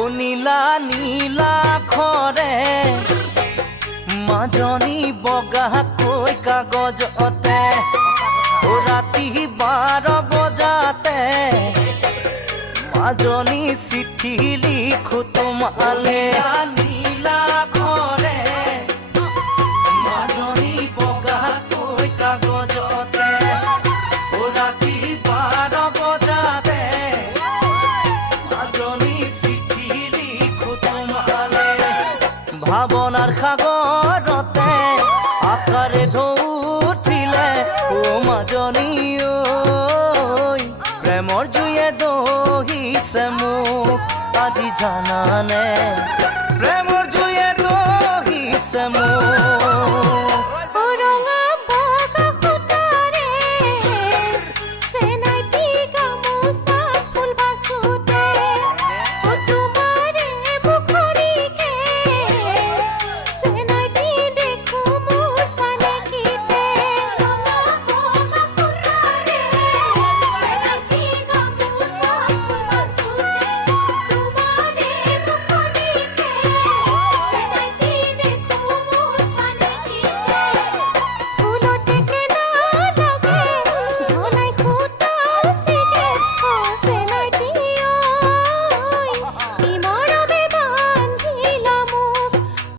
ও নীলা নীলা খৰে মাজনী বগাকৈ কাগজতে ও ৰাতি 12 বজাতে মাজনী চিঠি লিখো তোমালে নীলা খৰে মাজনী বগাকৈ কাগজতে ও ৰাতি 12 বজাতে মাজনী চিঠি লিখো তোমালে ভাৱনাৰ সাগৰতে আকাৰে ঢৌ উঠিলে ও মাজনী ঐ প্ৰেমৰ জুয়ে দহিছে মোক আজি জানানে প্ৰেম